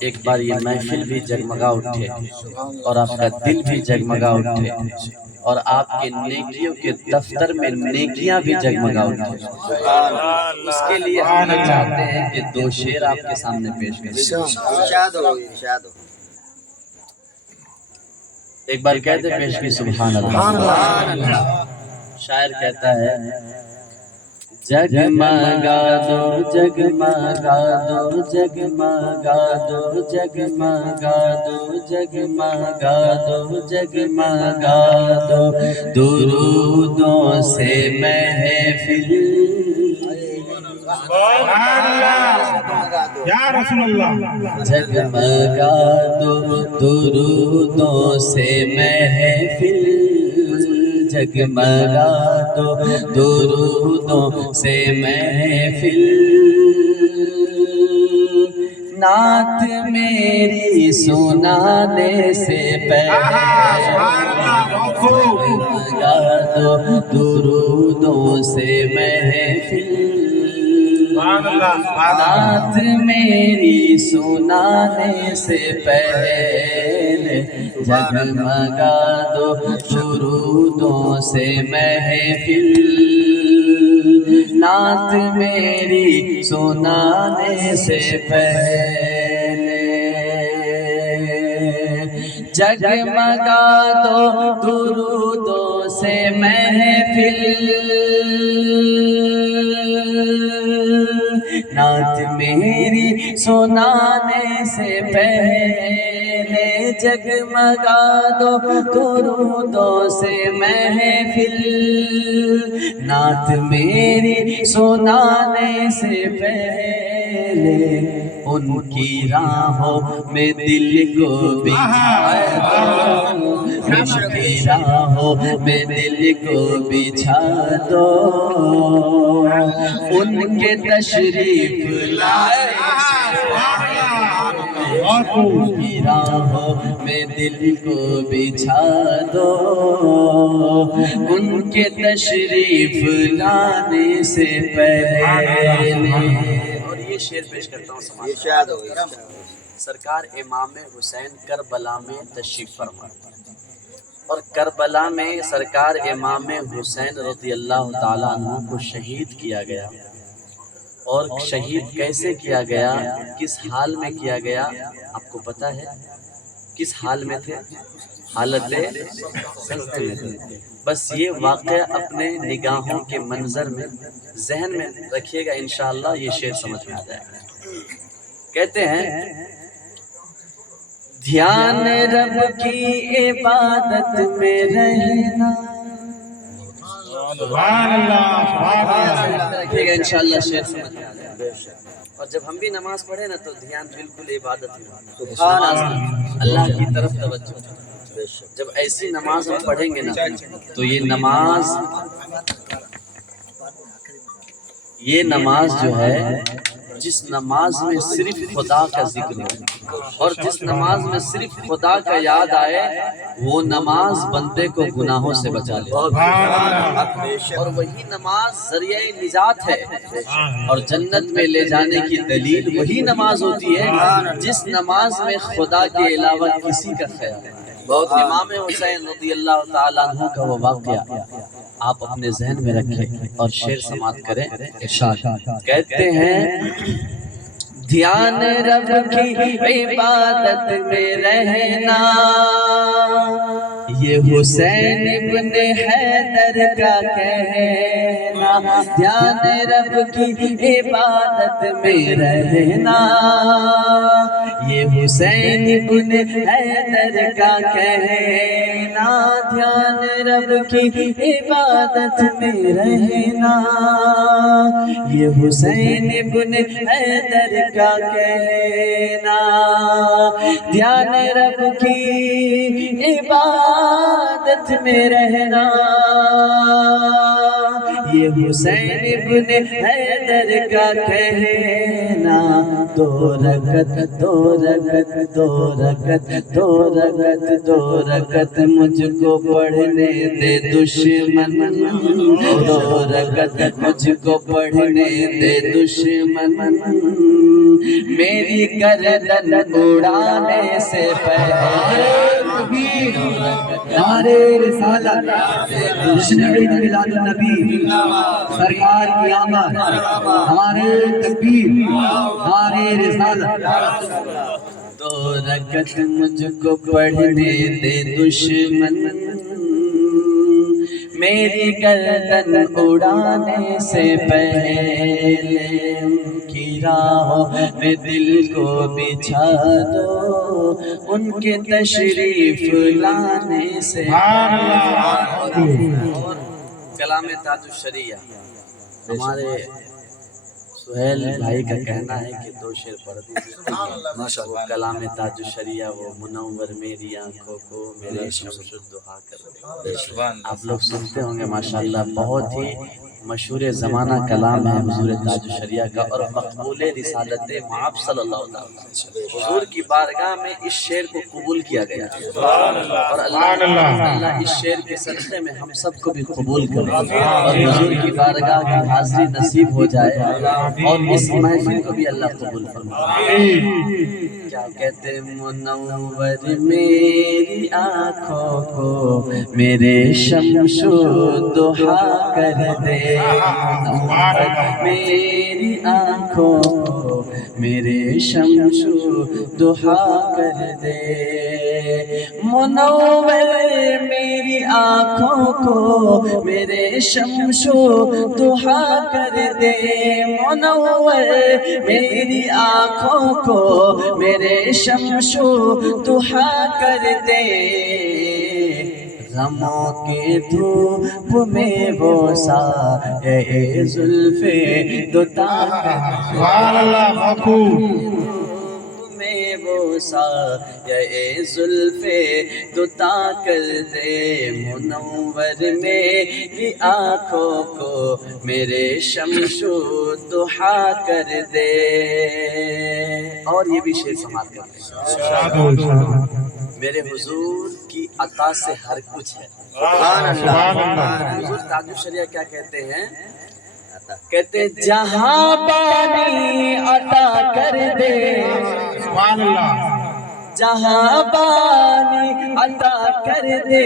ایک بار یہ محفل بھی جگمگا اٹھے اور آپ کا دل بھی جگمگا اٹھے اور آپ کے نیکیوں کے دفتر میں نیکیاں بھی جگمگا اٹھے۔ اس کے لیے ہم چاہتے ہیں کہ دو شعر آپ کے سامنے پیش کریں۔ ارشاد ہو۔ ایک بار کہتے پیش کی سبحان اللہ۔ شاعر کہتا ہے جگمگا دو جگمگا دو جگمگا دو جگمگا دو جگمگا دو جگمگا دو درودوں سے محفل یا رسول اللہ جگمگا دو درودوں سے محفل جگمگا دو درودوں سے محفل نعت میری سنانے سے پہلے جگمگا دو درودوں سے محفل نعت میری سنانے سے پہلے جگمگا دو درودوں سے محفل نعت میری سنانے سے پہلے جگمگا دو درودوں سے محفل نعت میری سنانے سے پہلے جگمگا دو درودوں سے محفل نعت میری سنانے سے پہلے ان کی راہوں میں دل کو بچھا دو ان کی راہوں میں دل کو بچھا دو ان کے تشریف لائے ان کی راہوں میں دل کو بچھا دو ان کے تشریف لانے سے پہلے اور یہ شعر پیش کرتا ہوں سماعت سرکار امام حسین کربلا میں تشریف فرما اور کربلا میں سرکار امام حسین رضی اللہ تعالیٰ عنہ کو شہید کیا گیا اور شہید کیسے کیا گیا کس حال میں کیا گیا آپ کو پتہ ہے کس حال میں تھے حالت سجدے میں تھے بس یہ واقعہ اپنے نگاہوں کے منظر میں ذہن میں رکھیے گا انشاءاللہ یہ شعر سمجھ میں آ جائے گا کہتے ہیں دھیان رب کی عبادت میں رہنا سبحان اللہ رکھیے گا انشاءاللہ شعر سمجھ میں آ جائے گا اور جب ہم بھی نماز پڑھیں نا تو دھیان بالکل عبادت میں نماز اللہ کی طرف توجہ جب ایسی نماز ہم پڑھیں گے نا تو یہ نماز جو ہے جس نماز میں صرف خدا کا ذکر ہو اور جس نماز میں صرف خدا کا یاد آئے وہ نماز بندے کو گناہوں سے بچا لے اور وہی نماز ذریعہ نجات ہے اور جنت میں لے جانے کی دلیل وہی نماز ہوتی ہے جس نماز میں خدا کے علاوہ کسی کا خیال ہے امام حسین رضی اللہ تعالیٰ عنہ کا وہ واقعہ آپ اپنے ذہن میں رکھیں اور شعر سماعت کریں ارشاد کہتے ہیں دھیان رب کی عبادت میں رہنا یہ حسین ابن حیدر کا کہنا دھیان رب کی عبادت میں رہنا یہ حسین ابن حیدر کا کہنا دھیان رب کی عبادت میں رہنا یہ حسین ابن حیدر کا کہنا دھیان رب کی عبادت میں رہنا یہ حسین ابن حیدر کا کہنا دو رکعت دو رکعت دو رکعت دو رکعت دو رکعت مجھ کو پڑھنے دے دشمن دو رکعت مجھ کو پڑھنے دے دشمن میری گردن اڑانے سے پہلے نعرے رسالت جشن عید میلاد النبی سرکار کی آمد نعرے تکبیر نعرے رسالت دو رکعت مجھ کو پڑھنے دے دشمن میری گردن اڑانے سے پہلے ان کی راہوں میں دل کو بچھا دو ان کے تشریف لانے سے کلام تاج الشریعہ ہمارے سہیل بھائی کا کہنا ہے کہ دو شعر پڑھ دیجیے وہ کلام تاج الشریعہ وہ منور میری آنکھوں کو میرے شمس الضحیٰ کر دے آپ لوگ سنتے ہوں گے ماشاءاللہ بہت ہی مشہور زمانہ کلام ہے حضور تاج الشریعہ کا اور مقبول رسالت مآب صلی اللہ علیہ وسلم حضور کی بارگاہ میں اس شعر کو قبول کیا گیا اور اللہ اس شعر کے صدقے میں ہم سب کو بھی قبول کرے اور حضور کی بارگاہ کی حاضری نصیب ہو جائے اور اس محفل کو بھی اللہ قبول فرمائے کیا کہتے منور میری آنکھوں کو میرے شمس الضحیٰ کر دے میری آنکھوں کو میرے شمس الضحیٰ کر دے منور میری آنکھوں کو میرے شمس الضحیٰ کر دے منور میری آنکھوں کو میرے شمس الضحیٰ کر دے غموں کے دھوپ میں وہ سایہ زلف دوتا سبحان اللہ مقبول میں وہ سایہ زلف دوتا کر دے منور میری آنکھوں کو میرے شمس الضحیٰ کر دے اور یہ بھی شعر سماعت کرتے ہیں میرے حضور کی عطا سے ہر کچھ ہے حضور تاج الشریعہ کیا کہتے ہیں کہتے جہاں پانی عطا کر دے سبحان اللہ جہاں پانی عطا کر دے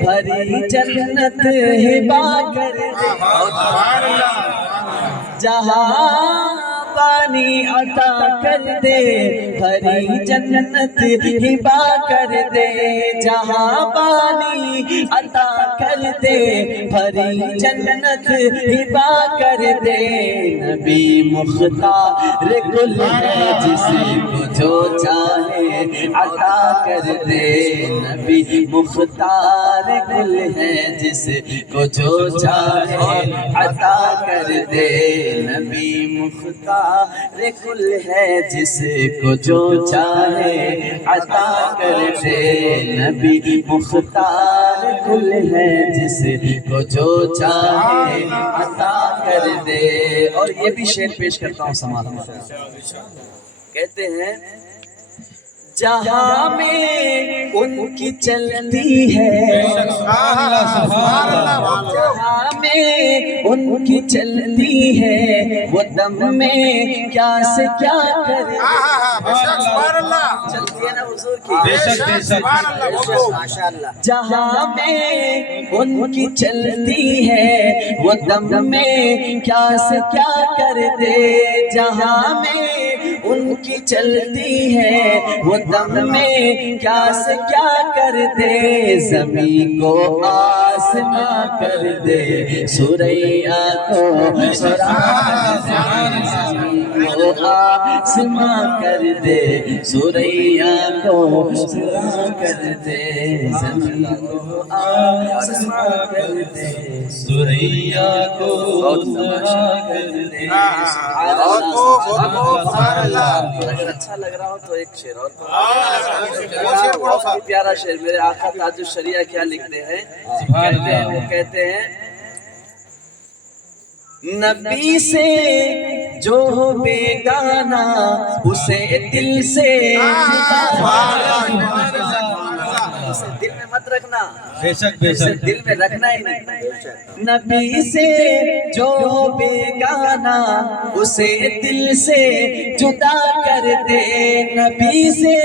بھری جنت ہبا کر دے سبحان اللہ جہاں پانی عطا کر دے بھری جنت ہبا کر دے جہاں پانی عطا کر دے بھری جنت ہبا کر دے نبی مختار گل ہے جسے کو جو چاہے عطا کر دے نبی مختار گل ہے جس کو جو چاہے عطا کر دے نبی مختار کل ہے جس کو جو چاہے عطا کر دے نبی مختار کل ہے جس کو جو چاہے عطا کر دے اور یہ بھی شعر پیش کرتا ہوں سماعت میں کہتے ہیں جہاں میں ان کی چلتی ہے جہاں میں ان کی چلتی ہے وہ دم میں کیا سے کیا کرے چلتی ہے نا حضور کی جہاں میں ان کی چلتی ہے وہ دم میں کیا سے کیا کر دے جہاں میں ان کی چلتی ہے وہ دم میں کیا سے کیا کر دے زمین کو آسماں کر دے سوریا کو آسماں کر دے سوریا کو کر دے زمین کو آسماں کر دے سوریا کو کر دے اگر اچھا لگ رہا ہو تو ایک شعر اور بہت ہی پیارا شعر میرے آقا تاج الشریعہ کیا لکھتے ہیں وہ کہتے ہیں نبی سے جو ہو بیگانہ اسے دل سے اسے دل میں مت رکھنا، اسے دل میں رکھنا ہی نہیں۔ نبی سے جو ہو بیگانہ اسے دل سے جدا کر دے، نبی سے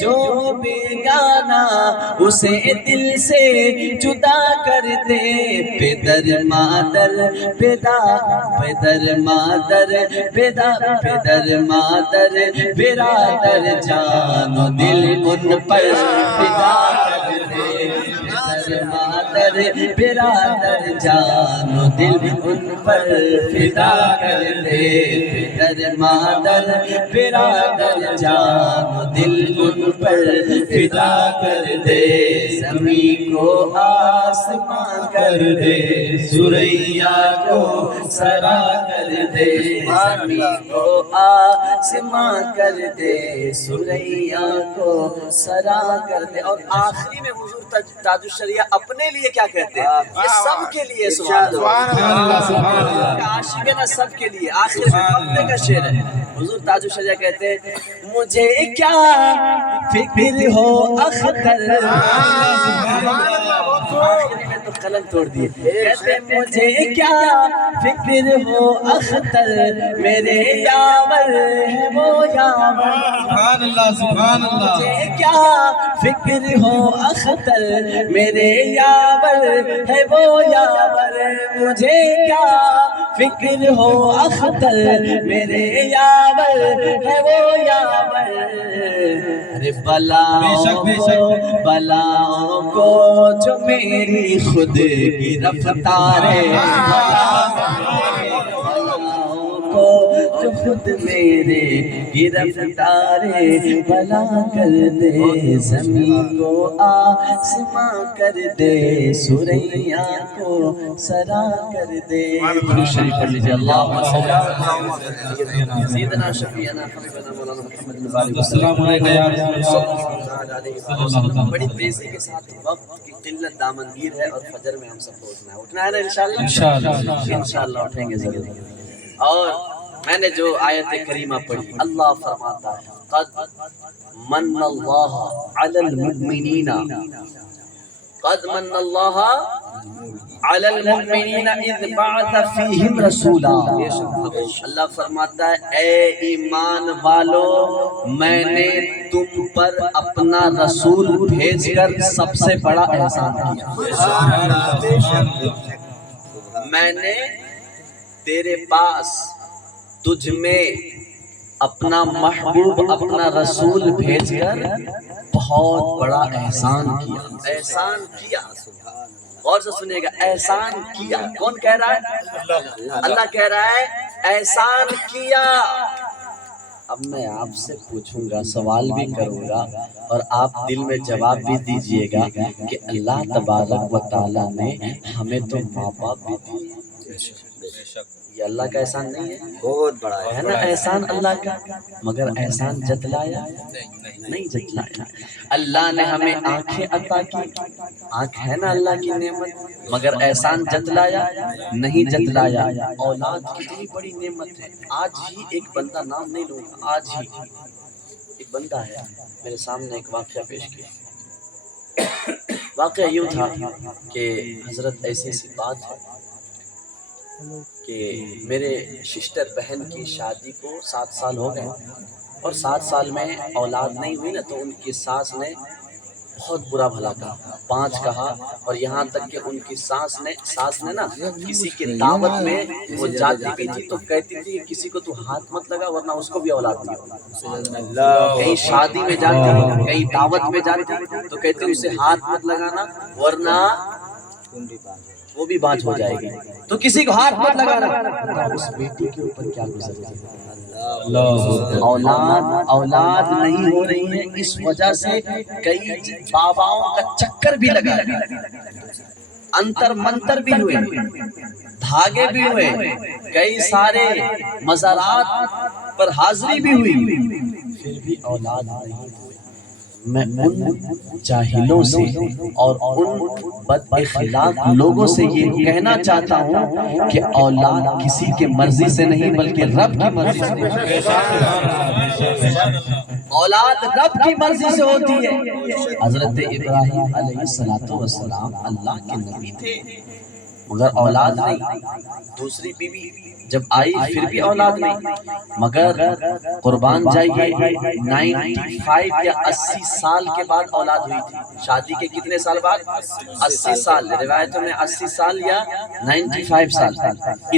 جو ہو بیگانہ اسے دل سے جدا کر دے۔ پدر مادر پدا، پدر مادر پدا، پدر مادر برادر جان و دل ان پر فدا کر دے۔ پدر مادر برادر جان و دل ان پر فدا کر دے۔ پدر مادر برادر جان و دل ان پر فدا کر دے۔ زمین کو آسمان کر دے، سریا کو سرا کر دے۔ زمین کو آسمان کر دے، سریا کو سرا کر دے۔ اور آخری میں حضور تاج الشریعہ اپنے لیے کیا کہتے ہیں؟ یہ سب کے لیے سبحان اللہ، عاشق ہے نا، سب کے لیے۔ آخر میں اپنے کا شعر ہے، حضور تاج الشریعہ کہتے ہیں مجھے کیا فکر ہو اختر، آخری میں تو قلم توڑ دیے، کہتے مجھے کیا فکر ہو اختر، میرے یاور ہے وہ یاور۔ سبحان اللہ سبحان اللہ۔ مجھے کیا فکر ہو اختر، میرے یاور ہے وہ یاور۔ مجھے کیا فکر ہو اختر، میرے یاور ہے وہ یاور۔ ارے بلاؤں کو جو میری خود کی رفتار ہے، کو جو خود میرے گرفتار بلا کر دے۔ زمین کو آسمان کر دے، سریا کو سرا کر دے۔ درود شریف پڑھ لیجیے، اللہم صل علی سیدنا شفیعنا حبیبنا مولانا محمد السلام علیکم یا رسول اللہ۔ بڑی تیزی کے ساتھ وقت کی قلت دامنگیر ہے اور فجر میں ہم سب کو اٹھنا ہے نا انشاءاللہ انشاءاللہ اٹھیں گے ضرور۔ اور میں نے جو آیت کریمہ پڑھی، اللہ فرماتا ہے قد من اللہ علی المؤمنین، قد من اللہ علی المؤمنین اذ بعث فیہم رسولا۔ اللہ فرماتا ہے اے ایمان والو، میں نے تم پر اپنا رسول بھیج کر سب سے بڑا احسان کیا۔ میں نے تیرے پاس تجھ میں اپنا محبوب اپنا رسول بھیج کر بہت بڑا احسان کیا۔ احسان کیا، غور سے سنیے گا، احسان کیا۔ کون کہہ رہا ہے؟ اللہ کہہ رہا ہے احسان کیا۔ اب میں آپ سے پوچھوں گا، سوال بھی کروں گا اور آپ دل میں جواب بھی دیجئے گا کہ اللہ تبارک و تعالیٰ نے ہمیں تو ماں باپ بھی دیے، یہ اللہ کا احسان نہیں ہے؟ بہت بڑا ہے نا احسان اللہ کا، مگر احسان جتلایا نہیں جتلایا۔ اللہ نے ہمیں آنکھیں عطا کی، آنکھ ہے نا اللہ کی نعمت، مگر احسان جتلایا نہیں جتلایا۔ اولاد کتنی بڑی نعمت ہے۔ آج ہی ایک بندہ، نام نہیں لوں گا، آج ہی ایک بندہ ہے میرے سامنے ایک واقعہ پیش کیا۔ واقعہ یوں تھا کہ حضرت ایسی سی بات ہے کہ میرے شسٹر بہن کی شادی کو 7 سال ہو گئے اور 7 سال میں اولاد نہیں ہوئی نا، تو ان کی ساس نے بہت برا بھلا کہا، 5 کہا، اور یہاں تک کہ ان کی ساس نے نا کسی کی دعوت میں وہ جاتی بھی تھی تو کہتی تھی کسی کو تو ہاتھ مت لگا ورنہ اس کو بھی اولاد نہیں۔ کہیں شادی میں جاتی، کہیں دعوت میں جاتی تو کہتے اسے ہاتھ مت لگانا ورنہ وہ بھی بانجھ ہو جائے گی، تو کسی کو ہاتھ مت لگانا۔ اس بیٹی کے اوپر کیا گزرتی ہے، اولاد نہیں ہو رہی ہے، اس وجہ سے کئی باباؤں کا چکر بھی لگا، انتر منتر بھی ہوئے، دھاگے بھی ہوئے، کئی سارے مزارات پر حاضری بھی ہوئی، پھر بھی اولاد نہیں ہوئی۔ میں ان جاہلوں سے اور ان بد اخلاق لوگوں سے یہ کہنا چاہتا ہوں کہ اولاد کسی کے مرضی سے نہیں بلکہ رب کی مرضی سے ہوتی ہے۔ اولاد رب کی مرضی سے ہوتی ہے۔ حضرت ابراہیم علیہ السلام اللہ کے نبی تھے مگر اولاد نہیں، دوسری بیوی جب آئی پھر بھی اولاد نہیں، مگر قربان جائیے 95 یا 80 سال کے بعد اولاد ہوئی تھی۔ شادی کے کتنے سال بعد؟ 80 سال، روایتوں میں 80 سال یا 95 سال۔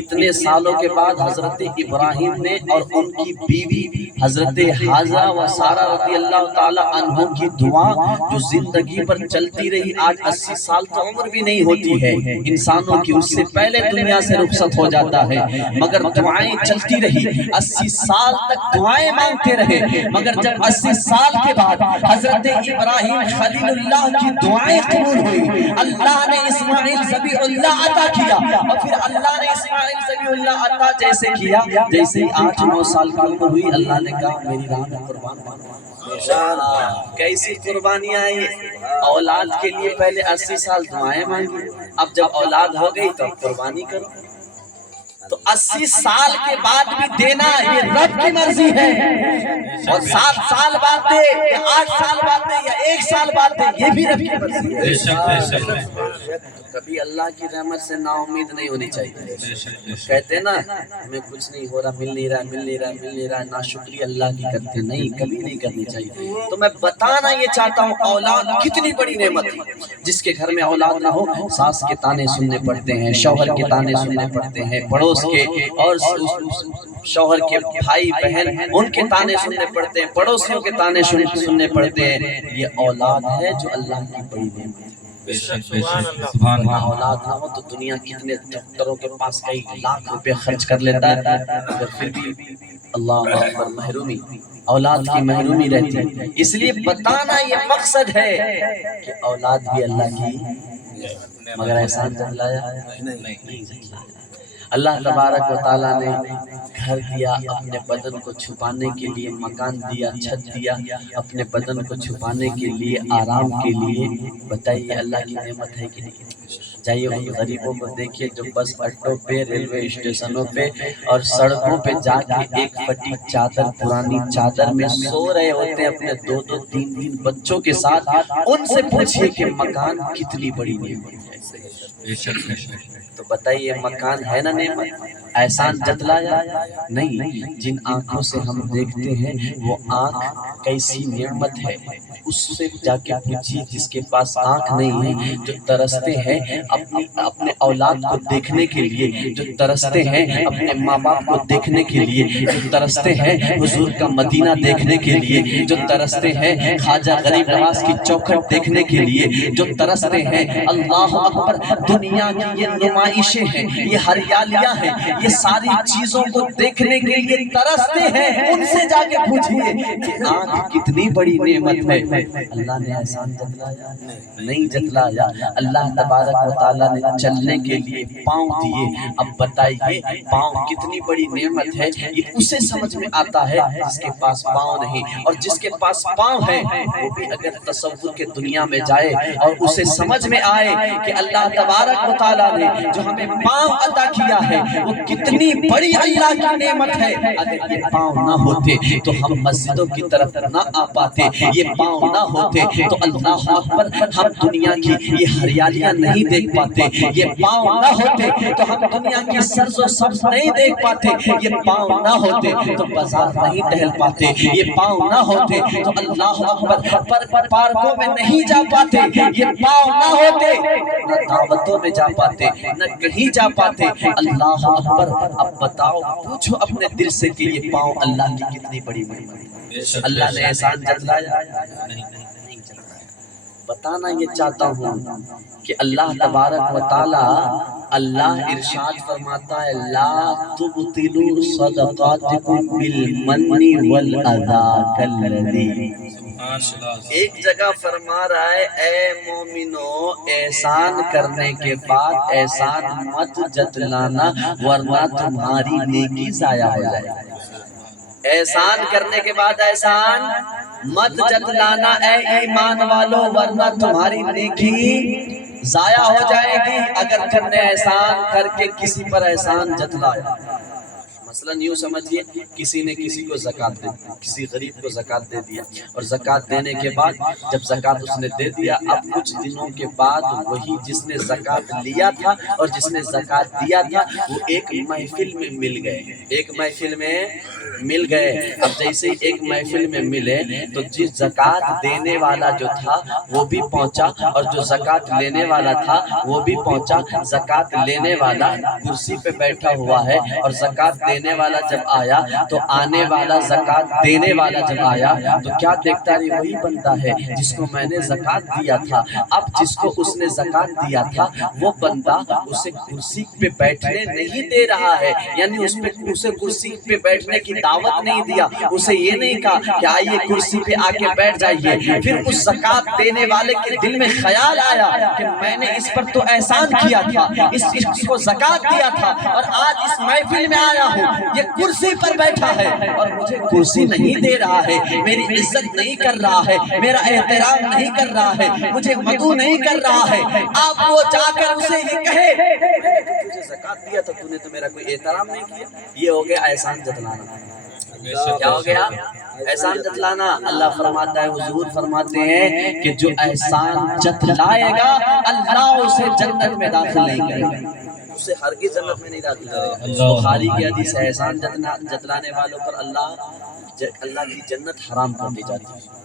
اتنے سالوں کے بعد حضرت ابراہیم نے اور ان کی بیوی حضرت حاجرہ و سارہ رضی اللہ تعالی عنہ کی دعا جو زندگی پر چلتی رہی، آج 80 سال تو عمر بھی نہیں ہوتی ہے انسانوں کی، اس سے پہلے دنیا سے رخصت ہو جاتا ہے، مگر دعائیں چلتی رہی، 80 سال تک دعائیں مانگتے رہے، مگر جب 80 سال کے بعد حضرت ابراہیم خلیل اللہ کی دعائیں قبول ہوئی، اللہ نے اسماعیل ذبیح اللہ عطا کیا، اور پھر اللہ نے اسماعیل ذبیح اللہ عطا جیسے کیا، جیسے 8-9 سال کی عمر ہوئی، اللہ نے کہا میری راہ میں قربان بنو۔ کیسی قربانیاں ہیں یہ؟ اولاد کے لیے پہلے 80 سال دعائیں مانگی، اب جب اولاد ہو گئی تو قربانی کرو۔ تو 80 سال کے بعد بھی دینا یہ رب کی مرضی ہے، اور 7 سال بعد دے یا 8 سال بعد دے یا 1 سال بعد دے، یہ بھی رب کی مرضی ہے۔ کبھی اللہ کی رحمت سے نا امید نہیں ہونی چاہیے۔ کہتے ہیں نا ہمیں کچھ نہیں ہو رہا، مل نہیں رہا، نا شکریہ اللہ کی کرتے، نہیں، کبھی نہیں کرنی چاہیے۔ تو میں بتانا یہ چاہتا ہوں اولاد کتنی بڑی نعمت ہے۔ جس کے گھر میں اولاد نہ ہو، ساس کے تانے سننے پڑتے ہیں، شوہر کے تانے سننے پڑتے ہیں، پڑوس کے اور شوہر کے بھائی بہن ان کے تانے سننے پڑتے ہیں، پڑوسیوں کے تانے سننے پڑتے ہیں۔ یہ اولاد ہے جو اللہ کی بڑی نعمت ہے۔ اولاد نہ ہو تو دنیا کتنے ڈاکٹروں کے پاس کئی لاکھ روپے خرچ کر لیتا ہے، مگر پھر بھی اللہ اکبر محرومی، اولاد کی محرومی رہتی ہے۔ اس لیے بتانا یہ مقصد ہے کہ اولاد بھی اللہ کی، مگر احسان جتلایا نہیں جتلایا۔ اللہ تبارک و تعالیٰ نے گھر دیا اپنے بدن کو چھپانے کے لیے، مکان دیا، چھت دیا اپنے بدن کو چھپانے کے لیے، آرام کے لیے۔ بتائیے اللہ کی نعمت ہے کہ نہیں؟ جائیے ان غریبوں کو دیکھیے جو بس اڈوں پہ، ریلوے اسٹیشنوں پہ اور سڑکوں پہ جا کے ایک پھٹی چادر، پرانی چادر میں سو رہے ہوتے ہیں اپنے 2-2 3-3 بچوں کے ساتھ۔ ان سے پوچھئے کہ مکان کتنی بڑی نعمت ہے۔ تو بتائیے مکان ہے نا نعمت؟ احسان جتلایا نہیں۔ جن آنکھوں سے ہم دیکھتے ہیں وہ آنکھ کیسی نعمت ہے، اس سے جا کے پوچھیے جس کے پاس آنکھ نہیں ہے، جو ترستے ہیں اپنے اولاد کو دیکھنے کے لیے، جو ترستے ہیں اپنے ماں باپ کو دیکھنے کے لیے، جو ترستے ہیں حضور کا مدینہ دیکھنے کے لیے، جو ترستے ہیں خواجہ غریب نواز کی چوکھٹ دیکھنے کے لیے، جو ترستے ہیں اللہ اکبر دنیا کی یہ نمائشیں ہیں، یہ ہریالیاں ہیں، یہ ساری چیزوں کو دیکھنے کے لیے ترستے ہیں، ان سے جا کے پوچھئے کہ آنکھ کتنی بڑی نعمت ہے۔ اللہ نے احسان جتلایا نہیں جتلایا۔ اللہ تبارک و تعالیٰ نے چلنے کے لیے پاؤں دیے۔ اب بتائیے پاؤں کتنی بڑی نعمت ہے، یہ اسے سمجھ میں آتا ہے جس کے پاس پاؤں نہیں، اور جس کے پاس پاؤں ہے وہ بھی اگر تصور کے دنیا میں جائے اور اسے سمجھ میں آئے کہ اللہ تبارک و تعالیٰ نے جو ہمیں پاؤں عطا کیا ہے وہ کتنی بڑی اللہ کی نعمت ہے، اگر یہ پاؤں نہ ہوتے تو ہم مسجدوں کی طرف نہ آ پاتے، یہ پاؤں نہ ہوتے تو اللہ اکبر ہم دنیا کی یہ ہریالیاں نہیں دیکھ پاتے، یہ پاؤں نہ ہوتے تو ہم دنیا کی سرز و سبز نہیں دیکھ پاتے، یہ پاؤں نہ ہوتے تو بازار نہیں ٹہل پاتے، یہ پاؤں نہ ہوتے تو اللہ اکبر پارکوں میں نہیں جا پاتے، یہ پاؤں نہ ہوتے نہ دعوتوں میں جا پاتے، نہ کہیں جا پاتے۔ اللہ اکبر اب بتاؤ، پوچھو اپنے دل سے کہ یہ پاؤں اللہ کی کتنی بڑی نعمت ہے۔ اللہ نے احسان جتلایا نہیں جتلایا۔ بتانا یہ چاہتا ہوں کہ اللہ تبارک و تعالی اللہ ارشاد فرماتا ہے لا تبطلوا صدقاتکم بالمن والاذى کالذی، ایک جگہ فرما رہا ہے اے مومنو احسان کرنے کے بعد احسان مت جتلانا ورنہ تمہاری نیکی ضائع ہو جائے۔ احسان کرنے کے بعد احسان مت جتلانا اے ایمان والو، ورنہ تمہاری نیکی ضائع ہو جائے گی اگر تم نے احسان کر کے کسی پر احسان جتلایا۔ مثلا یوں سمجھیے کسی نے کسی کو زکوٰۃ دے دی، کسی غریب کو زکوٰۃ دے دیا، اور زکوٰۃ دینے کے بعد جب زکوٰۃ اس نے دے دیا، اب کچھ دنوں کے بعد وہی جس نے زکوٰۃ لیا تھا اور جس نے زکوٰۃ دیا تھا وہ ایک محفل میں مل گئے، ایک محفل میں مل گئے۔ اب جیسے ایک محفل میں ملے تو جس زکوٰۃ دینے والا جو تھا وہ بھی پہنچا اور جو زکوٰۃ لینے والا تھا وہ بھی پہنچا۔ زکوٰۃ لینے والا کرسی پہ بیٹھا ہوا ہے اور زکوٰۃ دینے والا جب آیا تو آنے والا زکوٰۃ دینے والا جب آیا تو کیا دیکھتا ہے وہی بندہ ہے جس کو میں نے زکوٰۃ دیا تھا۔ اب جس کو اس نے زکوٰۃ دیا تھا وہ بندہ اسے کرسی پہ بیٹھنے نہیں دے رہا ہے، یعنی اسے کرسی پہ بیٹھنے کی دعوت نہیں دیا، اسے یہ نہیں کہا کہ آئیے کرسی پہ آ کے بیٹھ جائیے۔ پھر اس زکوٰۃ دینے والے کے دل میں خیال آیا کہ میں نے اس پر تو احسان کیا تھا، اس کو زکوٰۃ دیا تھا، اور آج اس محفل میں آیا ہوں، یہ کرسی پر بیٹھا ہے اور مجھے کرسی نہیں دے رہا ہے، میری عزت نہیں کر رہا ہے، میرا احترام نہیں کر رہا ہے، مجھے مدعو نہیں کر رہا ہے۔ آپ وہ جا کر اسے یہ کہے تجھے زکوٰۃ دیا تھا، تو نے تو میرا کوئی احترام نہیں کیا، یہ ہو گیا احسان جتلانا۔ کیا ہو گیا؟ احسان جتلانا۔ اللہ فرماتا ہے، حضور فرماتے ہیں کہ جو احسان جتلائے گا اللہ اسے جنت میں داخل نہیں کرے گا، اسے ہرگز جنت میں نہیں داخل کرے گا۔ بخاری کی حدیث ہے، احسان جتلانے والوں پر اللہ کی جنت حرام کر دی جاتی ہے۔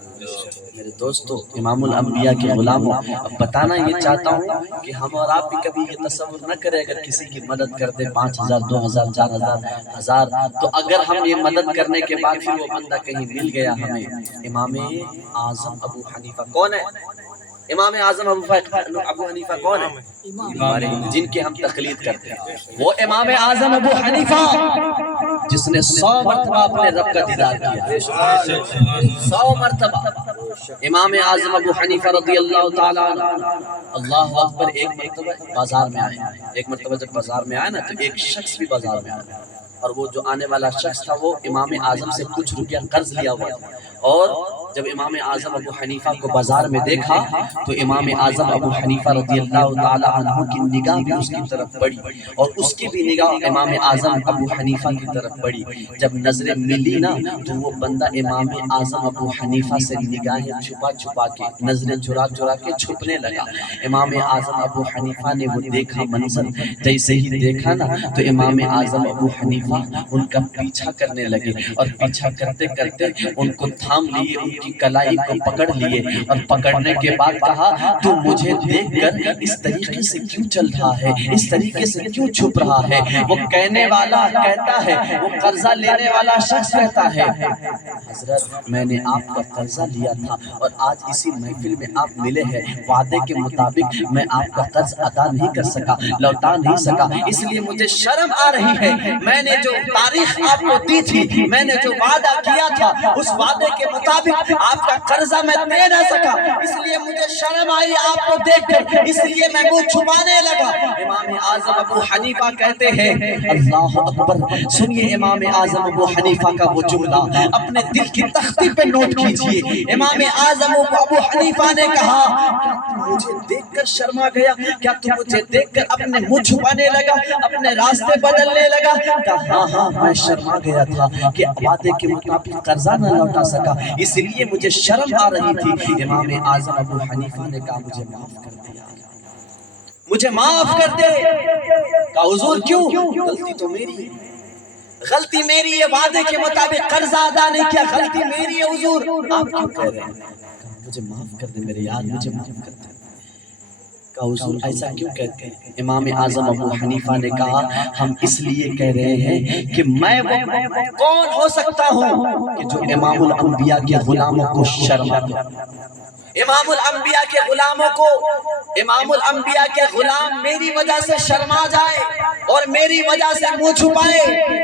میرے دوستو، امام الانبیاء کے غلاموں، اب بتانا یہ چاہتا ہوں کہ ہم اور آپ بھی کبھی یہ تصور نہ کریں اگر کسی کی مدد کرتے 5000 2000 4000 1000، تو اگر ہم یہ مدد کرنے کے بعد پھر وہ بندہ کہیں مل گیا ہمیں۔ امام اعظم ابو حنیفہ کون ہے؟ امام اعظم ابو حنیفہ کون ہے؟ جن کے ہم تقلید کرتے ہیں، وہ امام اعظم ابو حنیفہ جس نے 100 مرتبہ اپنے رب کا دیدار کیا، 100 مرتبہ۔ امام اعظم ابو حنیفہ رضی اللہ تعالیٰ عنہ، اللہ اکبر، ایک مرتبہ بازار میں آئے، ایک مرتبہ جب بازار میں آئے نا تو ایک شخص بھی بازار میں آیا، اور وہ جو آنے والا شخص تھا وہ امام اعظم سے کچھ روپیہ قرض لیا ہوا تھا، اور جب امام اعظم ابو حنیفہ کو بازار میں دیکھا تو امام اعظم ابو حنیفہ رضی اللہ تعالی عنہ کی نگاہ بھی اس کی طرف پڑی اور اس کی بھی نگاہ امام اعظم ابو حنیفہ کی طرف پڑی۔ جب نظریں ملی نا تو وہ بندہ امام اعظم ابو حنیفہ سے نگاہیں چھپا چھپا کے، نظریں چرا چرا کے چھپنے لگا۔ امام اعظم ابو حنیفہ نے وہ دیکھا منظر، جیسے ہی دیکھا نا تو امام اعظم ابو حنیفہ ان کا پیچھا کرنے لگے، اور پیچھا کرتے کرتے ان کو تھام لیے، ان کی کلائی کو پکڑ لیے، اور پکڑنے کے بعد کہا تو مجھے دیکھ کر اس طریقے سے کیوں چل رہا ہے، اس طریقے سے کیوں چھپ رہا ہے؟ وہ کہنے والا کہتا ہے، وہ قرضہ لینے والا شخص کہتا ہے، حضرت میں نے آپ کا قرضہ لیا تھا اور آج اسی محفل میں آپ ملے ہیں، وعدے کے مطابق میں آپ کا قرض ادا نہیں کر سکا، لوٹا نہیں سکا، اس لیے مجھے شرم آ رہی ہے۔ میں نے جو تاریخ آپ کو دی تھی، میں نے جو وعدہ کیا تھا، اس وعدے کے مطابق آپ کا قرضہ میں دے نہ سکا، اس لیے مجھے شرم آئی آپ کو دیکھ کر، اس لیے میں منہ چھپانے لگا۔ امام اعظم ابو حنیفہ کہتے ہیں، اللہ اکبر، سنیے امام اعظم ابو حنیفہ کا وہ جملہ اپنے دل کی تختی پہ نوٹ کیجئے۔ امام اعظم ابو حنیفہ نے کہا، کیا تو مجھے دیکھ کر شرما گیا؟ کیا تو مجھے دیکھ کر اپنے منہ چھپانے لگا، اپنے راستے بدلنے لگا؟ کہا ہاں میں شرما گیا تھا کہ وعدے کے مطابق قرضہ نہ لوٹا سکا، اس لیے مجھے شرم آ رہی تھی۔ امام اعظم ابو حنیفہ نے کہا مجھے معاف کر دیا، مجھے معاف کر دے۔ کہا حضور کیوں؟ غلطی تو میری، غلطی میری ہے، وعدے کے مطابق قرضہ ادا نہیں کیا، غلطی میری ہے حضور، آپ کیوں کہہ رہے ہیں؟ مجھے معاف کر دے میرے یار، مجھے معاف کر دے۔ کہا حضور ایسا کیوں کہتے ہیں؟ امام اعظم ابو حنیفہ نے کہا ہم اس لیے کہہ رہے ہیں کہ میں وہ کون ہو سکتا ہوں کہ جو امام الانبیاء کے غلاموں کو شرما دے۔ امام الانبیاء کے غلاموں کو امام الانبیاء کے غلام میری وجہ سے شرما جائے اور میری وجہ سے منہ چھپائے،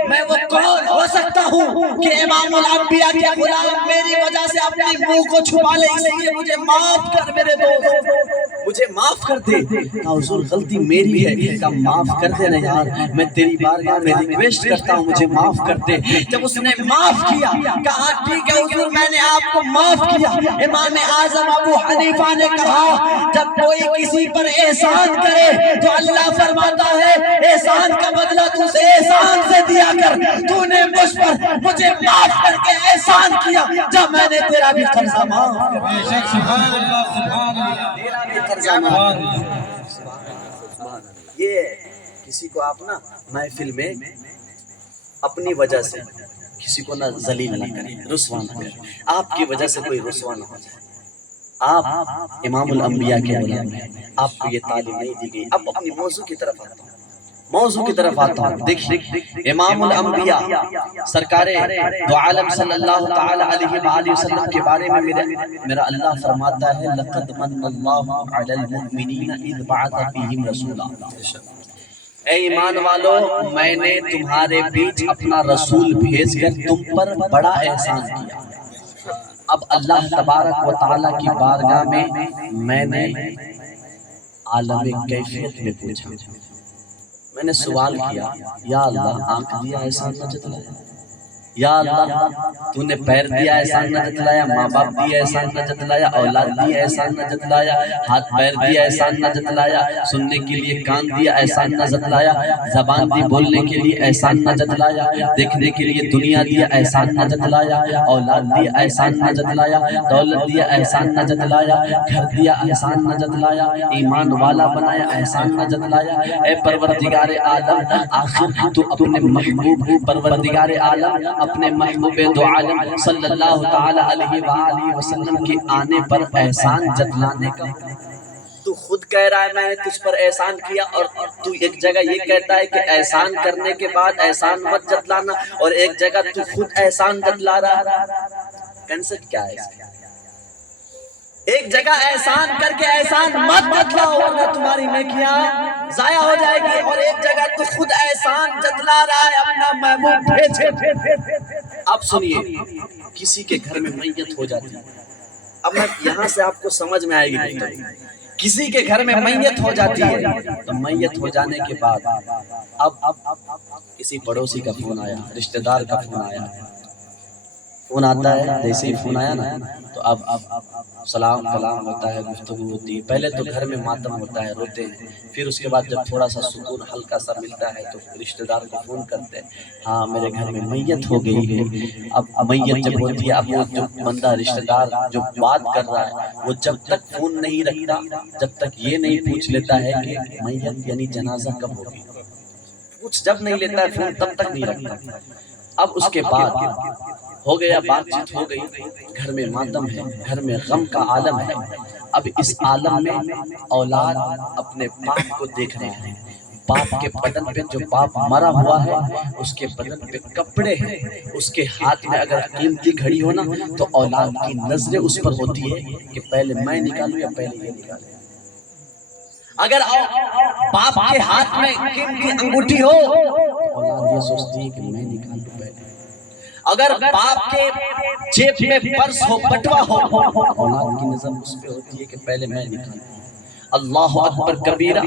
میں وہ کون ہو سکتا ہوں کہ امام الانبیاء کے غلام میری وجہ سے اپنی منہ کو چھپا لے؟ اس لیے مجھے معاف کر میرے دوست، مجھے معاف کر دے۔ کہا حضور غلطی میری ہے۔ کہا معاف کر دے نا یار، میں تیری بارگاہ میں ریکویسٹ کرتا ہوں مجھے معاف کر دے۔ جب اس نے معاف کیا، کہا ٹھیک ہے حضور میں نے آپ کو معاف کیا۔ امام اعظم ابو حنیفہ نے کہا جب کوئی کسی پر احسان کرے تو اللہ فرماتا ہے احسان کا بدلہ تو اسے احسان سے دیا کر، تو نے مجھ پر مجھے معاف کر کے احسان کیا، جب میں نے تیرا بھی قرضہ معاف کر بے شک سبحان اللہ سبحان اللہ تیرا بھی قرضہ معاف کر۔ یہ کسی کو آپ نا محفل میں اپنی وجہ سے کسی کو نہ ذلیل نہ کریں، رسوا نہ کریں، آپ کی وجہ سے کوئی رسوا نہ ہو جائے۔ آپ امام الانبیاء کے غلام ہیں، آپ کو یہ تعلیم نہیں دی گئی۔ اب اپنی موضوع کی طرف آتا ہوں، دیکھیں امام الانبیاء سرکار دو عالم صلی اللہ تعالی علیہ وآلہ وسلم کے بارے میں میرا اللہ فرماتا ہے لقد من اللہ علی المؤمنین اذ بعث فیہم رسولا۔ اے ایمان والو، میں نے تمہارے بیچ اپنا رسول بھیج کر تم پر بڑا احسان کیا۔ اب اللہ تبارک و تعالیٰ کی بارگاہ میں نے عالم کیفیت میں پوچھا، میں نے سوال کیا یا اللہ آنکھ دیا احسان نہ جتلایا، یا اللہ تو نے پیر دیا احسان نہ جتلایا، ماں باپ دیا احسان نہ جتلایا، اولاد دیا احسان نہ جتلایا، ہاتھ پیر دیا احسان نہ جتلایا، سننے کے لیے کان دیا احسان نہ جتلایا، زبان دی بولنے کے لیے احسان نہ جتلایا، دیکھنے کے لیے دنیا دیا احسان نہ جتلایا، اولاد دیا احسان نہ جتلایا، دولت دیا احسان نہ جتلایا، گھر دیا احسان نہ جتلایا، ایمان والا بنایا احسان نہ جتلایا۔ اے پروردگار عالم، آخر تو اپنے محبوب پروردگار عالم اپنے محبوب دو عالم صلی اللہ تعالی علیہ وآلہ وسلم کے آنے پر احسان جتلانے کا تو خود کہہ رہا ہے میں نے تجھ پر احسان کیا، اور تو ایک جگہ یہ کہتا ہے کہ احسان کرنے کے بعد احسان مت جتلانا، اور ایک جگہ تو خود احسان جتلا رہا ہے۔ کنسپٹ کیا ہے اس کا؟ ایک جگہ احسان کر کے احسان مت جتلاؤ ورنہ تمہاری نیکیاں ضائع ہو جائے گی، اور ایک جگہ تو خود احسان جتلا رہا ہے اپنا محبوب بھیج کے۔ اب سنیے، کسی کے گھر میں میت ہو جاتی ہے، اب میں یہاں سے آپ کو سمجھ میں آئے گی، کسی کے گھر میں میت ہو جاتی ہے تو میت ہو جانے کے بعد اب کسی پڑوسی کا فون آیا، رشتہ دار کا فون آیا، فون آتا ہے، جیسے ہی فون آیا نا تو اب سلام کلام ہوتا ہے، گفتگو ہوتی ہے۔ پہلے تو گھر میں ماتم ہوتا ہے، روتے ہیں، پھر اس کے بعد جب تھوڑا سا سکون ہلکا سا ملتا ہے تو رشتہ دار کو فون کرتے ہیں، ہاں میرے گھر میں میت ہو گئی ہے۔ اب میت جب ہوتی ہے، اب وہ جو بندہ رشتہ دار جو بات کر رہا ہے وہ جب تک فون نہیں رکھتا جب تک یہ نہیں پوچھ لیتا ہے کہ میت یعنی جنازہ کب ہوگی، پوچھ جب نہیں لیتا ہے فون تب تک نہیں رکھتا۔ اب اس کے بعد ہو گیا، بات چیت ہو گئی، گھر میں ماتم ہے، گھر میں غم کا عالم ہے۔ اب اس عالم میں اولاد اپنے باپ کو دیکھ رہے ہیں، باپ کے بدن پہ جو باپ مرا ہوا ہے اس کے بدن پہ کپڑے ہیں، اس کے ہاتھ میں اگر قیمتی گھڑی ہو نا تو اولاد کی نظریں اس پر ہوتی ہے کہ پہلے میں نکالوں یا پہلے یہ نکالے۔ اگر باپ کے ہاتھ میں قیمتی انگوٹھی ہو اولاد یہ سوچتی ہے کہ میں نکالوں پہلے، اگر باپ کے جیب میں پرس ہو، بٹوا ہو، اولاد کی نظر اس پہ ہوتی ہے کہ پہلے میں نکالوں۔ اللہ اکبر کبیرہ۔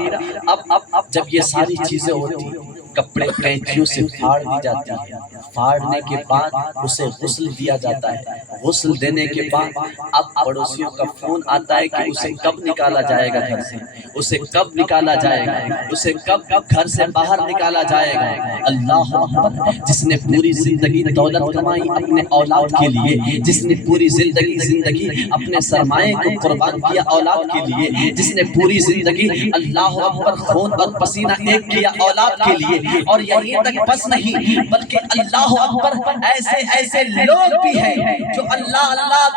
اب جب یہ ساری چیزیں ہوتی، کپڑے کینچیوں سے پھاڑ دی جاتی ہے، پھاڑنے کے بعد اسے غسل دیا جاتا ہے، غسل دینے کے بعد اب پڑوسیوں کا فون آتا ہے کہ اسے کب نکالا جائے گا گھر سے، اسے کب نکالا جائے گا، اسے کب گھر سے باہر نکالا جائے گا۔ اللہ اکبر۔ جس نے پوری زندگی دولت کمائی اپنے اولاد کے لیے، جس نے پوری زندگی اپنے سرمایے کو قربان کیا اولاد کے لیے، جس نے پوری زندگی اللہ اکبر خون اور پسینہ ایک کیا اولاد کے لیے، لیے. اور یہی تک بس نہیں بلکہ اللہ اکبر ایسے ایسے لوگ بھی ہیں جو اللہ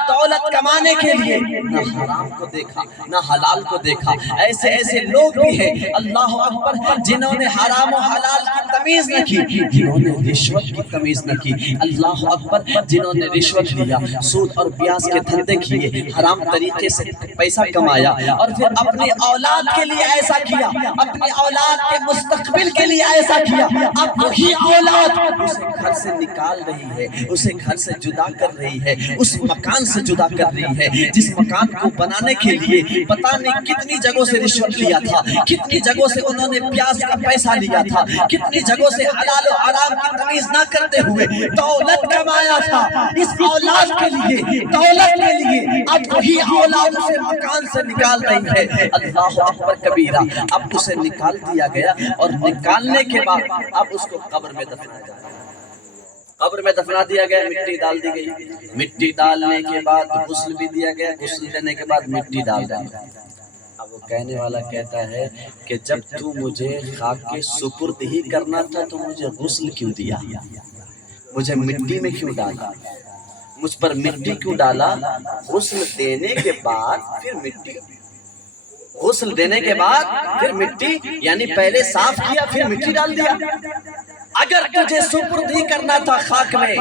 دولت کمانے کے لیے نہ حرام کو دیکھا نہ حلال کو دیکھا. ایسے ایسے لوگ بھی ہیں اللہ اکبر جنہوں نے حرام و حلال کی تمیز نہ کی, جنہوں نے رشوت کی تمیز نہ کی. اللہ اکبر جنہوں نے رشوت لیا, سود اور بیاج کے دھندے کیے, حرام طریقے سے پیسہ کمایا اور پھر اپنی اولاد کے لیے ایسا کیا, اپنی اولاد کے مستقبل کے لیے ایسا کیا. اب وہی اولاد اسے گھر سے نکال رہی ہے, اسے گھر سے جدا کر رہی ہے, اس مکان سے جدا کر رہی ہے جس مکان کو بنانے کے لیے پتہ نہیں کتنی جگہوں سے رشوت لیا تھا, کتنی جگہوں سے انہوں نے پیاز کا پیسہ لیا تھا, کتنی جگہوں سے حلال و حرام کی تمیز نہ کرتے ہوئے دولت کمایا تھا اس اولاد کے لیے, دولت کے لیے. اب وہی اولاد اسے مکان سے نکال رہی ہے. اللہ اکبر کبیرہ. اب اسے نکال دیا گیا اور نکالنے کے بعد اب اس کو قبر میں دفنا جاتا ہے. قبر میں دفنا دیا گیا, مٹی ڈال دی گئی. مٹی ڈالنے کے بعد غسل بھی دیا گیا, غسل دینے کے بعد مٹی ڈال دی. اب وہ کہنے والا کہتا ہے کہ جب تو مجھے خاک کے سپرد ہی کرنا تھا تو مجھے غسل کیوں دیا, مجھے مٹی میں کیوں ڈالا, مجھ پر مٹی کیوں ڈالا. غسل دینے کے بعد پھر مٹی, غسل دینے کے بعد پھر مٹی, یعنی پہلے صاف کیا پھر مٹی ڈال دیا. اگر تجھے سپرد ہی کرنا تھا خاک میں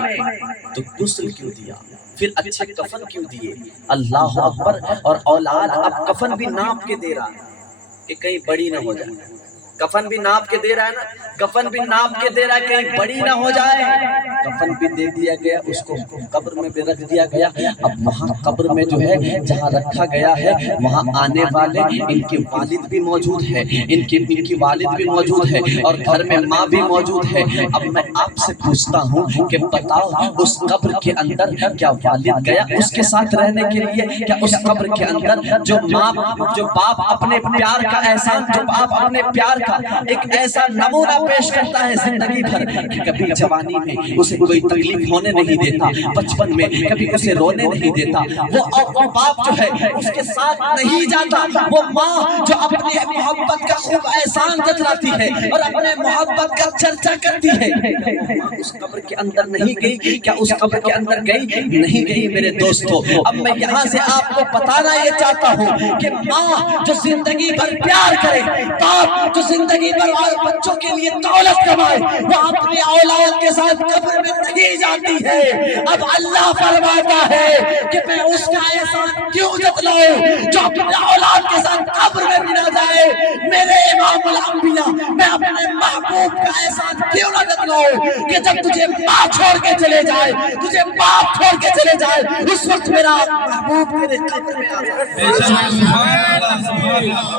تو غسل کیوں دیا, پھر اچھے کفن کیوں دیے. اللہ اکبر. اور اولاد اب کفن بھی ناپ کے دے رہا ہے کہ کہیں بڑی نہ ہو جائے, کفن بھی ناپ کے دے رہا ہے نا, کفن بھی ناپ کے دے رہا ہے کہیں بڑی نہ ہو جائے. کفن بھی دے دیا گیا, اس کو قبر میں بھی رکھ دیا گیا. اب وہاں قبر میں جو ہے جہاں رکھا گیا ہے وہاں آنے والے ان کے والد بھی موجود ہے, ان کی والد بھی موجود ہے اور گھر میں ماں بھی موجود ہے. اب میں آپ سے پوچھتا ہوں کہ بتاؤ اس قبر کے اندر کیا والد گیا اس کے ساتھ رہنے کے لیے, کیا اس قبر کے اندر جو ماں جو باپ اپنے پیار کا احسان, جو باپ اپنے پیار کا ایک ایسا نمونہ پیش کرتا ہے زندگی بھر کہ کبھی جوانی میں اسے کوئی تکلیف ہونے نہیں دیتا, بچپن میں کبھی اسے رونے نہیں دیتا, وہ باپ جو ہے اس کے ساتھ نہیں جاتا, وہ ماں جو اپنی محبت کا خوب احسان جتلاتی ہے اور اپنے محبت کا چرچا کرتی ہے, اس قبر کے اندر نہیں گئی. کیا اس قبر کے اندر گئی؟ نہیں گئی میرے دوستو. اب میں یہاں سے آپ کو بتانا یہ چاہتا ہوں کہ ماں جو زندگی بھر پیار کرے, باپ جو زندگی بھر اور بچوں کے لیے دولت کمائے, وہ اپنی اولاد کے ساتھ قبر میں نہیں جاتی ہے. اب اللہ فرماتا ہے کہ میں اس کا احسان کیوں جتلاؤں جو اپنے اولاد کے ساتھ قبر میں بھی نہ جائے. میرے امام الانبیاء, میں اپنے محبوب کا احسان کیوں نہ جتلاؤں کہ جب تجھے ماں چھوڑ کے چلے جائے, تجھے باپ چھوڑ کے چلے جائے, اس وقت میرا محبوب تیرے قبر میں آ جائے.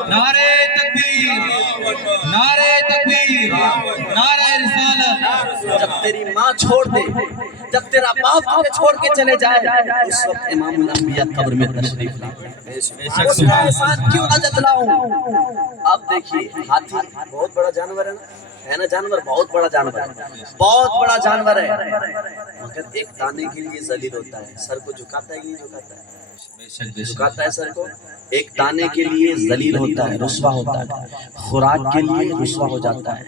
نعرہ تکبیر, نعرہ تکبیر, نعرہ رسالت. جب تیری ماں چھوڑ دے, جب تیرا باپ تجھے چھوڑ کے چلے جائے, اس وقت امام الانبیاء قبر میں تشریف لائے. اس کا احسان کیوں نہ جتلاؤں. اب دیکھیے ہاتھی بہت بڑا جانور ہے نا, جانور بہت بڑا جانور ہے, بہت بڑا جانور ہے, مگر ایک دانے کے لیے ذلیل ہوتا ہے. سر کو جھکاتا ہے نہیں جھکاتا ہے, جھکاتا ہے سر کو. ایک دانے کے لیے ذلیل ہوتا ہے, رسوا ہوتا ہے, خوراک کے لیے رسوا ہو جاتا ہے,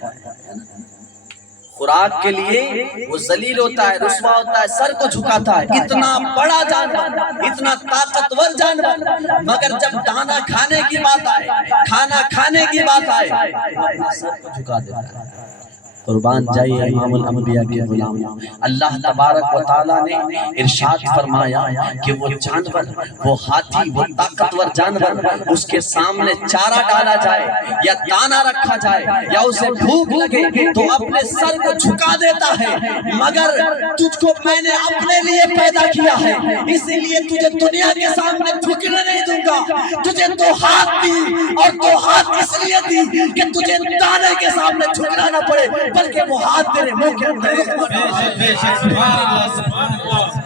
خوراک کے لیے وہ ذلیل ہوتا ہے, رسوا ہوتا ہے, سر کو جھکاتا ہے. اتنا بڑا جانور, اتنا طاقتور جانور, مگر جب دانا کھانے کی بات آئے, کھانا کھانے کی بات آئے, اپنے سر کو جھکا دیتا ہے. قربان جائیے امام الانبیاء کے غلام. اللہ تبارک و تعالیٰ نے ارشاد فرمایا کہ وہ جانور, وہ ہاتھی, وہ طاقتور جانور, اس کے سامنے چارہ ڈالا جائے یا دانا رکھا جائے یا اسے بھوک لگے تو اپنے سر کو جھکا دیتا ہے. مگر تجھ کو میں نے اپنے لیے پیدا کیا ہے, اسی لیے تجھے دنیا کے سامنے جھکنے نہیں دوں گا. تجھے دو ہاتھ دی اور دو ہاتھ اس لیے دی کہ تجھے دانے کے سامنے جھکنا نہ پڑے, بلکہ وہ ہاتھ تیرے منہ کے اندر.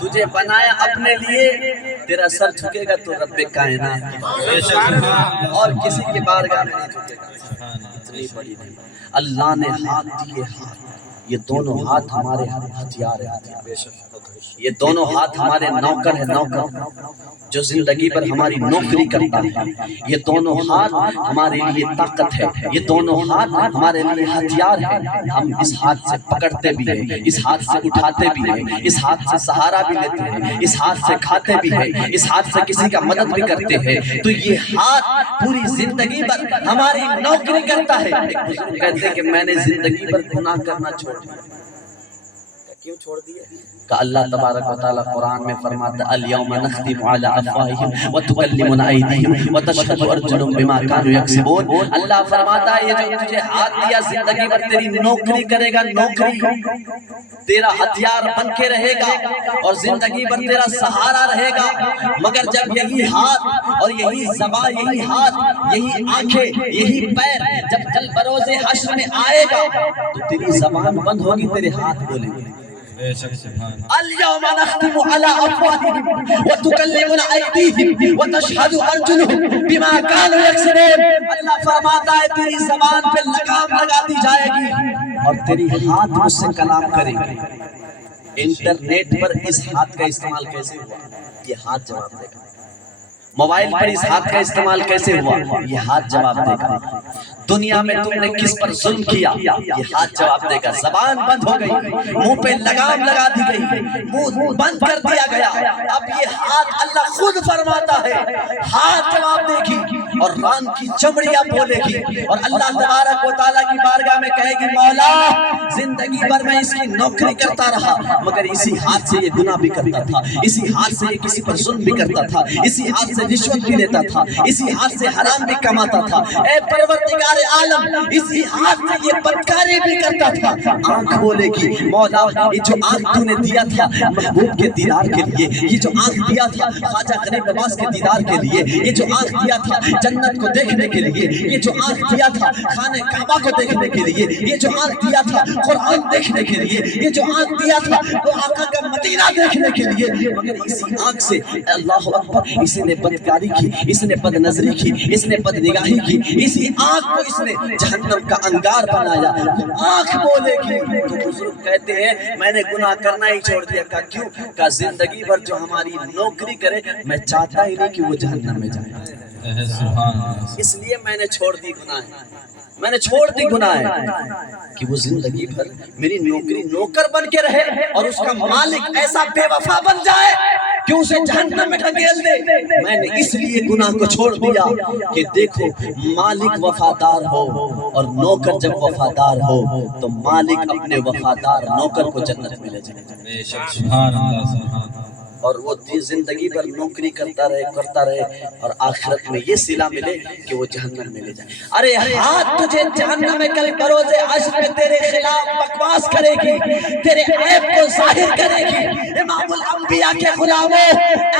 تجھے بنایا اپنے لیے, تیرا سر جھکے گا تو رب کائنات اور کسی کے بارگاہ میں نہیں جھکے گا. اتنی بڑی اللہ نے ہاتھ دیے, ہاتھ, یہ دونوں ہاتھ ہمارے ہتھیار ہیں. یہ دونوں ہاتھ ہمارے نوکر ہے، نوکر جو زندگی پر ہماری نوکری کرتا ہے. یہ دونوں ہاتھ ہمارے لیے طاقت ہے، یہ دونوں ہاتھ ہمارے لیے ہتھیار ہے. ہم اس ہاتھ سے پکڑتے بھی ہیں، اس ہاتھ سے اٹھاتے بھی ہیں، اس ہاتھ سے سہارا بھی لیتے ہیں، اس ہاتھ سے کھاتے بھی ہیں، اس ہاتھ سے کسی کا مدد بھی کرتے ہیں. تو یہ ہاتھ پوری زندگی پر ہماری نوکری کرتا ہے. ایک بزرگ کہتے ہیں کہ میں نے زندگی پر گناہ کرنا چھوڑ دیا. کیوں چھوڑ دیا؟ کہ اللہ تبارک و تعالیٰ قرآن میں فرماتا ہے الیوم نختم علی افواہہم وتکلمنا ایدیہم وتشہد ارجلہم بما کانوا یکسبون. اللہ فرماتا ہے یہ جو تجھے ہاتھ دیا زندگی پر تیری نوکری کرے گا، نوکری تیرا ہتھیار بن کے رہے گا اور زندگی پر تیرا سہارا رہے گا. مگر جب یہی ہاتھ اور یہی زبان، یہی ہاتھ، یہی آنکھیں، یہی پیر جب کل بروز حشر میں آئے گا تو تیری زبان بند ہوگی، تیرے ہاتھ بولیں گے. اليوم نختم على افواههم وتكلمنا ايديهم وتشهد ارجلهم بما كانوا يكسبون. اللہ فرماتا ہے تیری زبان پہ لگام لگا دی جائے گی اور تیری ہاتھ مجھ سے کلام کریں گے. انٹرنیٹ پر اس ہاتھ کا استعمال کیسے ہوا؟ یہ ہاتھ جواب دے گا. موبائل پر اس ہاتھ کا استعمال کیسے ہوا؟ یہ ہاتھ جواب دے گا. دنیا میں تم نے کس پر ظلم کیا؟ یہ ہاتھ جواب دے گا. زبان بند ہو گئی، منہ پہ لگام لگا دی گئی، منہ بند کر دیا گیا. اب یہ ہاتھ اللہ خود فرماتا ہے ہاتھ جواب دے گی اور ران کی چمڑیاں بولے گی اور اللہ تبارک و تعالیٰ کی بارگاہ میں کہے گی مولا زندگی بھر میں اس کی نوکری کرتا رہا مگر اسی ہاتھ سے یہ گناہ بھی کرتا تھا، اسی ہاتھ سے یہ کسی پر ظلم بھی کرتا تھا، اسی ہاتھ سے رشوت بھی لیتا تھا، اسی ہاتھ سے حرام بھی کماتا تھا. اے پروردگار عالم اسی ہاتھ سے یہ بدکاری بھی کرتا تھا. آنکھ بولے گی مولا یہ جو آنکھ تو نے دیا تھا محبوب کے دیدار کے لیے، یہ جو آنکھ دیا تھا خواجہ غریب نواز کے دیدار کے لیے، یہ جو آنکھ دیا تھا جنت کو دیکھنے کے لیے، یہ جو آنکھ دیا تھا خانہ کعبہ کو دیکھنے کے لیے، یہ جو آنکھ دیا تھا قرآن دیکھنے کے لیے، یہ جو آنکھ دیا تھا وہ آقا کا مدینہ دیکھنے کے لیے، مگر اسی آنکھ سے اللہ اکبر اس نے بدکاری کی، اس نے بد نظری کی، اس نے بد نگاہی کی، اسی آنکھ کو اس نے جہنم کا انگار بنایا. آنکھ بولے گی. تو بزرگ کہتے ہیں میں نے گناہ کرنا ہی چھوڑ دیا. کہا کیوں؟ کہا زندگی بھر جو ہماری نوکری کرے میں چاہتا ہی نہیں کہ وہ جہنم میں جائے، اس لیے میں نے چھوڑ دی گناہ، میں نے چھوڑ دی گناہ کہ وہ زندگی بھر میری نوکری نوکر بن کے رہے اور اس کا مالک ایسا بے وفا بن جائے کہ اسے جہنم میں ڈھکیل دے. میں نے اس لیے گناہ کو چھوڑ دیا کہ دیکھو مالک وفادار ہو اور نوکر جب وفادار ہو تو مالک اپنے وفادار نوکر کو جنت میں لے جائے. سبحان اللہ سبحان اللہ. اور وہ زندگی پر نوکری کرتا رہے اور آخرت میں یہ صلہ ملے کہ وہ جہنم میں لے جائے. ارے ہاتھ تجھے جہنم میں کل بروز حشر میں تیرے خلاف بکواس کرے گی، تیرے عیب کو ظاہر کرے گی. امام الانبیاء کے غلاموں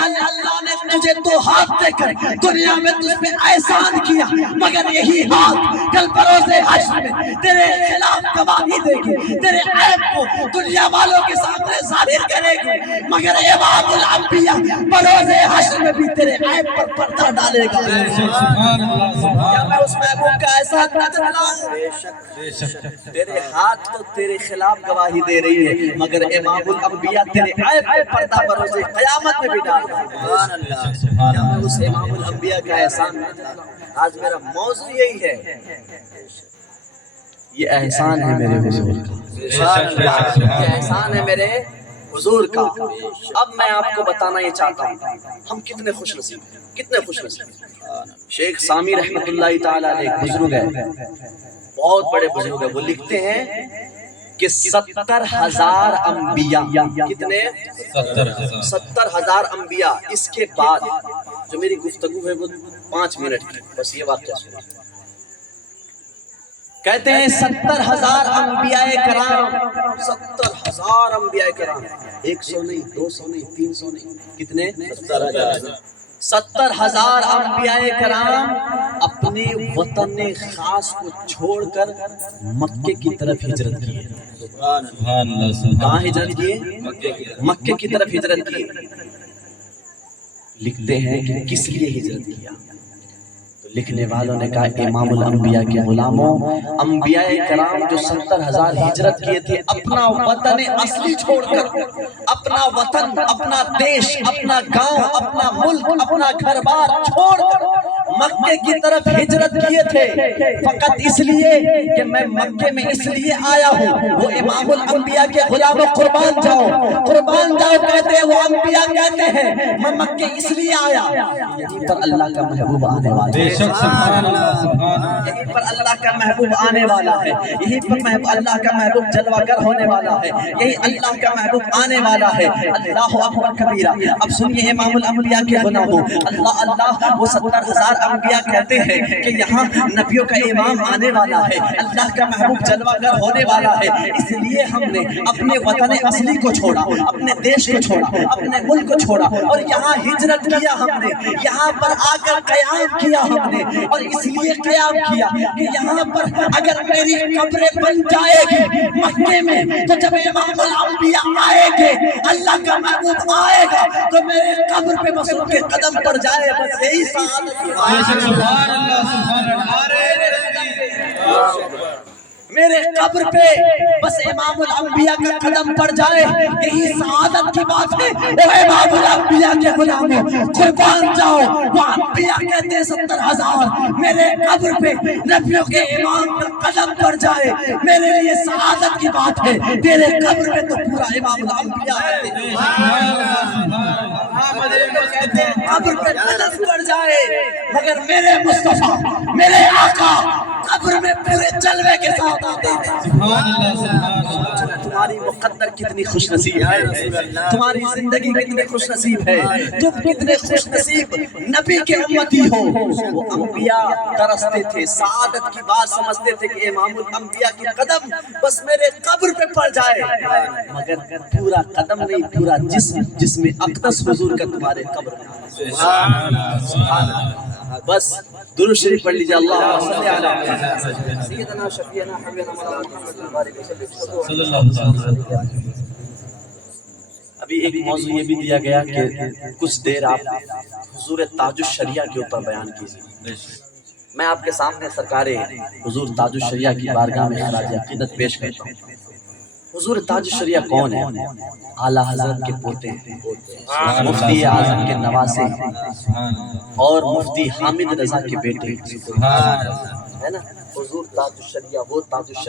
اللہ نے تجھے تو ہاتھ دے کر دنیا میں تجھ پہ احسان کیا مگر یہی ہاتھ کل بروز حشر میں تیرے خلاف گواہی دے گی، تیرے عیب کو دنیا والوں کے سامنے ظاہر کرے گی مگر امام الانبیاء بروز حشر میں بھی تیرے عیب پر پردہ ڈالے گا. سبحان اللہ سبحان کیا میں اس محبوب کا احسان نہ جتلاؤں؟ تیرے ہاتھ تو تیرے خلاف گواہی دے رہی ہے مگر امام الانبیاء تیرے عیب پر پردہ بروز قیامت میں بھی ڈال رہا ہے. کیا میں اس امام الانبیاء کا احسان نہ جتلاؤں؟ آج میرا موضوع یہی ہے، یہ احسان ہے میرے حضور کا، یہ احسان ہے میرے حضور کا. اب میں آپ کو بتانا یہ چاہتا ہوں ہم کتنے خوش نصیب ہیں، کتنے خوش نصیب ہیں. شیخ سامی رحمت اللہ تعالی علیہ بزرگ ہے، بہت بڑے بزرگ ہیں. وہ لکھتے ہیں کہ 70,000 انبیاء، کتنے؟ 70,000 انبیاء. اس کے بعد جو میری گفتگو ہے وہ 5 منٹ کی، بس یہ واقعہ سنیں. کہتے ہیں 70,000 انبیاء کرام، 70,000 انبیاء کرام، 100 نہیں، 200 نہیں، 300 نہیں، کتنے؟ 70,000 انبیاء کرام اپنے وطن خاص کو چھوڑ کر مکے کی طرف ہجرت کی. کہاں ہجرت کی؟ مکے کی طرف ہجرت کی. لکھتے ہیں کہ کس لیے ہجرت کیا؟ تو لکھنے والوں نے کہا امام الانبیاء کے غلاموں، انبیاء کرام جو 70,000 ہجرت کیے تھے اپنا وطن اصلی چھوڑ کر، اپنا وطن، اپنا دیش، اپنا گاؤں، اپنا ملک، اپنا گھر بار چھوڑ کر مکے کی طرف ہجرت کیے تھے، فقط اس لیے کہ میں مکے میں اس لیے آیا ہوں۔ وہ امام الانبیاء کے غلاموں قربان جاؤ، قربان جاؤ کہتے ہیں، وہ انبیاء کہتے ہیں میں مکے اس لیے آیا، یہیں پر اللہ کا محبوب آنے والا ہے، سبحان اللہ سبحان اللہ، یہیں پر اللہ کا محبوب آنے والا ہے، یہیں پر اللہ کا محبوب جلوہ گر ہونے والا ہے، یہی اللہ کا محبوب آنے والا ہے۔ اللہ اکبر کبیرہ۔ اب سنیے امام الانبیاء کے غلاموں، اللہ اللہ، وہ 70,000 انبیاء کہتے ہیں کہ یہاں نبیوں کا امام آنے والا ہے، اللہ کا محبوب جلوہ گر ہونے والا ہے، اس لیے ہم نے اپنے وطن اصلی کو چھوڑا، اپنے دیش کو چھوڑا، اپنے ملک کو چھوڑا اور یہاں ہجرت کیا ہم نے، یہاں پر آ کر قیام کیا ہم نے، اور اس لیے قیام کیا کہ یہاں پر اگر میری قبر بن جائے گی مکے میں تو جب امام الانبیاء آئے گے، اللہ کا محبوب آئے گا تو میرے قبر پہ بس ان کے قدم پر جائے، بس یہی سعادت کی بات ہے۔ سبحان اللہ سبحان اللہ، میرے قبر پہ بس امام الانبیاء کا قدم پڑ جائے، یہی سعادت کی بات ہے۔ وہ امام الانبیاء کے غلاموں قربان جاؤ، وہ انبیاء کہتے ہیں 70,000 میرے قبر پہ نبیوں کے امام کا قدم پڑ جائے، میرے لیے سعادت کی بات ہے۔ تیرے قبر پہ تو پورا امام الانبیاء ہے، قبر پہ قدم پڑ جائے، مگر میرے مصطفیٰ، میرے آقا قبر میں پورے جلوے کے ساتھ آتے ہیں۔ سبحان اللہ سبحان اللہ، تمہاری مقدر کتنی خوش نصیب ہے، تمہاری زندگی کتنی خوش نصیب ہے، تم کتنے خوش نصیب نبی کے امتی ہو۔ وہ انبیاء ترستے تھے، سعادت کی بات سمجھتے تھے کہ امام الانبیاء کی قدم بس میرے قبر پہ پڑ جائے، مگر پورا قدم نہیں، پورا جسم، جس میں اقدس حضور کا تمہارے قبر میں سبحان اللہ سبحان اللہ، بس درود شریف پڑھ لیجیے، اللہم صلی علی سیدنا شفیعنا حبیبنا محمد مبارک وسلم۔ صلی اللہ علیہ وسلم۔ ابھی ایک موضوع یہ بھی دیا گیا کہ کچھ دیر آپ حضور تاج الشریعہ کے اوپر بیان کیجیے۔ میں آپ کے سامنے سرکار حضور تاج الشریعہ کی بارگاہ میں خراج عقیدت پیش کرتا ہوں۔ حضور تاج الشریعہ کون ہے؟ اعلیٰ حضرت کے پوتے ہیں، مفتی اعظم کے نواسے اور مفتی حامد رضا کے بیٹے، ہے نا؟ حضور تاج الشریعہ، وہ تاج الشریعہ